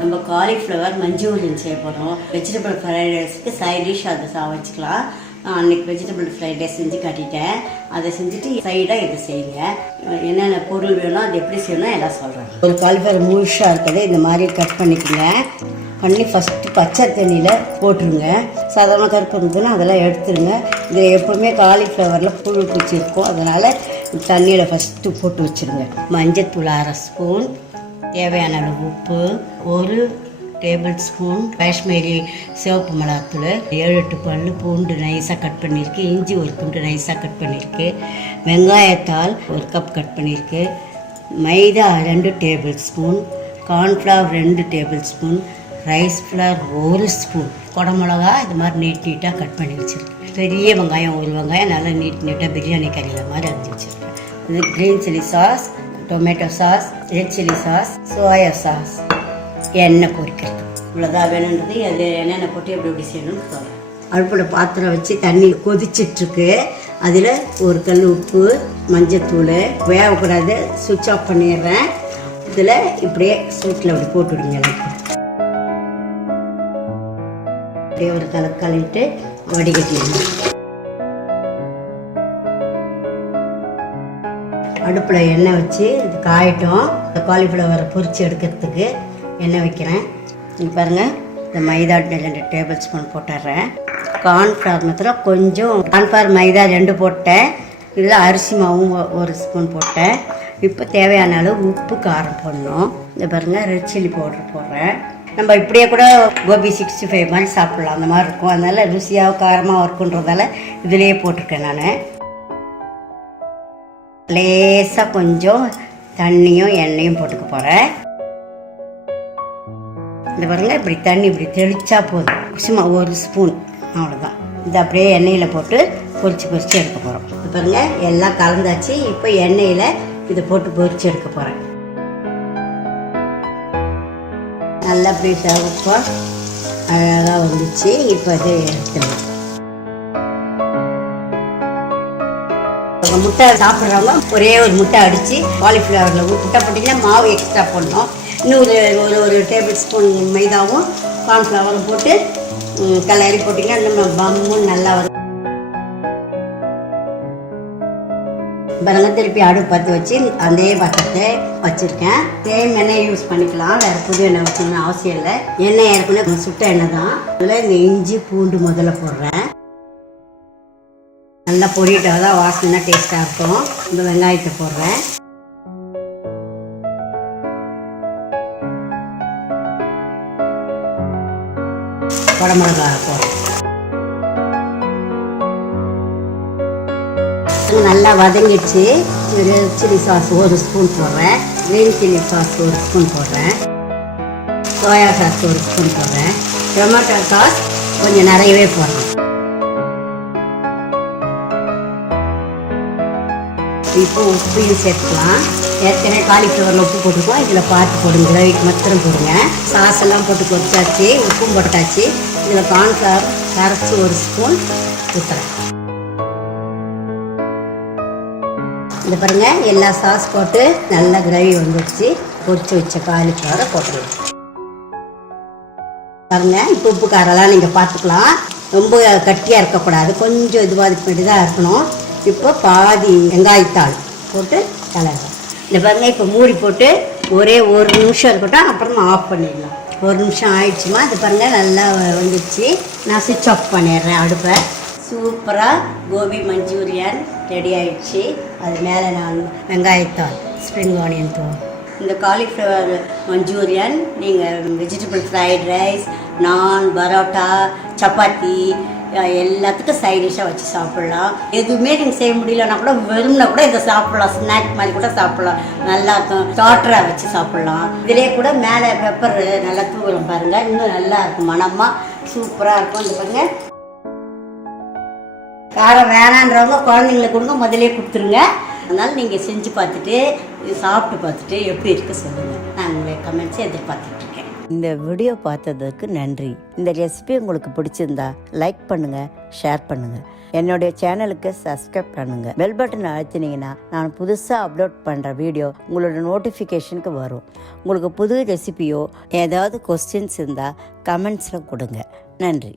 நம்ம cauliflower Manchurian செய்ய போகிறோம். வெஜிடபிள் ஃப்ரைட் ரைஸ்க்கு சைட் டிஷ் அதை வச்சுக்கலாம். அன்றைக்கி வெஜிடபிள் ஃப்ரைட் ரைஸ் செஞ்சு காட்டிட்டேன். அதை செஞ்சுட்டு சைடாக இதை செய்யுங்க. என்னென்ன பொருள் வேணும், அது எப்படி செய்யணும் எல்லாம் சொல்கிறேன். ஒரு காலிஃப்ளவர் முழுஷாக இருக்குது, இந்த மாதிரி கட் பண்ணிக்கோங்க. பண்ணி ஃபஸ்ட்டு பச்சை தண்ணியில் போட்டுருங்க. சாதாரண கருப்பு இருந்ததுன்னா அதெல்லாம் எடுத்துருங்க. இதில் எப்போவுமே காலிஃப்ளவரில் புழு பூச்சி இருக்கும், அதனால் தண்ணியில் ஃபஸ்ட்டு போட்டு வச்சுருங்க. மஞ்சத்தூள் 1/2 ஸ்பூன், தேவையான அளவு உப்பு, 1 டேபிள் ஸ்பூன் காஷ்மீரி சிவப்பு மிளகாத்தூள், 7-8 பல் பூண்டு நைஸாக கட் பண்ணியிருக்கு, இஞ்சி 1 துண்டு நைஸாக கட் பண்ணியிருக்கு, வெங்காயத்தாள் 1 கப் கட் பண்ணியிருக்கு, மைதா 2 table spoon, cornflour 2 table spoon, rice flower 1 spoon, குடமிளகா இது மாதிரி நீட்டாக கட் பண்ணி வச்சுருக்கேன். பெரிய வெங்காயம் 1 வெங்காயம் நல்லா நீட்டாக பிரியாணி கறியில் மாதிரி அரைஞ்சி வச்சுருக்கேன். இது green chilli sauce, tomato sauce, red chilli sauce, soya sauce, எண்ணெய் பொரிக்கிறது. இவ்வளோதான் வேணுன்றது. அது என்னென்ன போட்டு எப்படி செய்யணும்னு சொல்கிறேன். அடுப்பில் பாத்திரம் வச்சு தண்ணி கொதிச்சிட்ருக்கு. அதில் 1 கல் உப்பு, மஞ்சத்தூள், வேகக்கூடாது, சுவிட்ச் ஆஃப் பண்ணிடுறேன். இதில் இப்படியே சூட்டில் அப்படி போட்டுவிடுங்க. எனக்கு அப்படியே ஒரு கலக்கிட்டு வடிகட்டிடணும். அடுப்பில் எண்ணெய் வச்சு இது காயட்டும். இந்த காலிஃப்ளவரை பொரித்து எடுக்கிறதுக்கு எண்ணெய் வைக்கிறேன். இங்கே பாருங்கள், இந்த மைதா 2 டேபிள் ஸ்பூன் போட்டுடுறேன். கார்ன்ஃப்ளவர் மாத்திரம் கொஞ்சம், கார்ன்ஃப்ளவர் மைதா 2 போட்டேன். இதில் அரிசி மாவும் 1 ஸ்பூன் போட்டேன். இப்போ தேவையான அளவு உப்பு, காரம் போடணும். இந்த பாருங்கள், ரெட் சில்லி பவுடர் போடுறேன். நம்ம இப்படியே கூட கோபி 65 மாதிரி சாப்பிட்லாம், அந்த மாதிரி இருக்கும். அதனால் ருசியாக காரமாக இருக்குன்றதால இதிலேயே போட்டிருக்கேன். நான் லேசாக கொஞ்சம் தண்ணியும் எண்ணெயும் போட்டுக்க போகிறேன். இந்த பாருங்கள், இப்படி தண்ணி இப்படி தெளிச்சா போதும், சும்மா 1 ஸ்பூன், அவ்வளோதான். இது அப்படியே எண்ணெயில் போட்டு பொரிச்சு எடுக்க போகிறோம். இது பாருங்கள், எல்லாம் கலந்தாச்சு. இப்போ எண்ணெயில் இதை போட்டு பொரிச்சு எடுக்க போகிறேன். நல்லா அப்படி சேவப்பா அழகாக வந்துச்சு. இப்போ அதை எடுத்துடலாம். முட்டை சாப்பிட்றவங்க ஒரே ஒரு முட்டை அடித்து காலிஃப்ளவரில் முட்டை போட்டிங்கன்னா மாவு எக்ஸ்ட்ரா போடணும். இன்னும் ஒரு டேபிள் ஸ்பூன் மைதாவும் கார்ன்ஃப்ளவரும் போட்டு கிளறி போட்டிங்கன்னா இன்னும் பம்முன்னு நல்லா வரும். பாருங்க, திருப்பி அடுப்பு பற்ற வச்சு அதே பாத்திரத்தை வச்சுருக்கேன். சேம் எண்ணெய் யூஸ் பண்ணிக்கலாம், வேறு புது எண்ணெய் வச்சுக்கணும் அவசியம் இல்லை. எண்ணெய் ஏற்கனவே சுட்ட எண்ணெய் தான். அதில் இந்த இஞ்சி பூண்டு முதல்ல போடுறேன். நல்லா பொரியிட்டால் தான் வாசனை டேஸ்ட்டாக இருக்கும். இந்த வெங்காயத்தை போடுறேன். குடமிளகாய் போடுறேன். நல்லா வதங்கிடுச்சு. ரெட் சில்லி சாஸ் 1 ஸ்பூன் போடுறேன். க்ரீன் சில்லி சாஸ் 1 ஸ்பூன் போடுறேன். சோயா சாஸ் 1 ஸ்பூன் போடுறேன். டொமேட்டோ சாஸ் கொஞ்சம் நிறையவே போடுறேன். இப்போ உப்பையும் சேர்த்துக்கலாம். ஏற்கனவே காலிஃப்ளவரில் உப்பு போட்டுருக்கோம், இதில் பார்த்து போடுங்க. கிரேவிக்கு மாத்திரம் போடுங்க. சாஸ் எல்லாம் போட்டு பொரிச்சாச்சு, உப்பும் போட்டாச்சு. இதில் கார்ன்ஃப்ளவர் கரைச்சி 1 ஸ்பூன் ஊற்றுறேன். இந்த பாருங்கள், எல்லா சாஸ் போட்டு நல்லா கிரேவி வந்துடுச்சு. பொரிச்சு வச்ச காலிஃப்ளவரை போட்டுருவோம். பாருங்கள், இப்போ உப்பு காரெல்லாம் நீங்கள் பார்த்துக்கலாம். ரொம்ப கட்டியாக இருக்கக்கூடாது, கொஞ்சம் இதுவாக தான் இருக்கணும். இப்போ பாதி வெங்காயத்தாள் போட்டு கலர்றோம். இந்த பாருங்கள், இப்போ மூடி போட்டு ஒரே 1 நிமிஷம் இருக்கட்டும், அப்புறமா ஆஃப் பண்ணிடலாம். 1 நிமிஷம் ஆயிடுச்சுமா. இது பாருங்கள், நல்லா வந்துடுச்சு. நான் சுவிட்ச் ஆஃப் பண்ணிடுறேன் அடுப்பை. சூப்பராக கோபி மஞ்சூரியன் ரெடி ஆகிடுச்சு. அது மேலே நான் வெங்காயத்தாள், ஸ்ப்ரிங் ஆனியன் தூள். இந்த காலிஃப்ளவர் மஞ்சூரியன் நீங்கள் வெஜிடபிள் ஃப்ரைட் ரைஸ், நான், பரோட்டா, சப்பாத்தி எல்லாத்துக்கும் சைட் டிஷ்ஷாக வச்சு சாப்பிட்லாம். எதுவுமே நீங்கள் செய்ய முடியலன்னா கூட வெறும்னா கூட இதை சாப்பிட்லாம். ஸ்நாக் மாதிரி கூட சாப்பிட்லாம். நல்லா இருக்கும். ஸ்டார்டராக வச்சு சாப்பிட்லாம். இதிலே கூட மேலே பெப்பர் நல்லா தூவலாம் பாருங்கள், இன்னும் நல்லா இருக்கும். மனமாக சூப்பராக இருக்கும். இந்த பாருங்கள், காரம் வேணான்றவங்க குழந்தைங்களுக்கு கொடுங்க, முதலே கொடுத்துருங்க. அதனால் நீங்கள் செஞ்சு பார்த்துட்டு சாப்பிட்டு பார்த்துட்டு எப்படி இருக்குது சொல்லுங்கள். நான் உங்களை கமெண்ட்ஸை எதிர்பார்த்துட்ருக்கேன். இந்த வீடியோ பார்த்ததுக்கு நன்றி. இந்த ரெசிபி உங்களுக்கு பிடிச்சிருந்தா லைக் பண்ணுங்க, ஷேர் பண்ணுங்க. என்னுடைய சேனலுக்கு சப்ஸ்கிரைப் பண்ணுங்க. பெல் பட்டன் அழுத்தினீங்கன்னா நான் புதுசாக அப்லோட் பண்ணுற வீடியோ உங்களோட நோட்டிஃபிகேஷனுக்கு வரும். உங்களுக்கு புது ரெசிபியோ ஏதாவது கொஸ்டின்ஸ் இருந்தால் கமெண்ட்ஸில் கொடுங்க. நன்றி.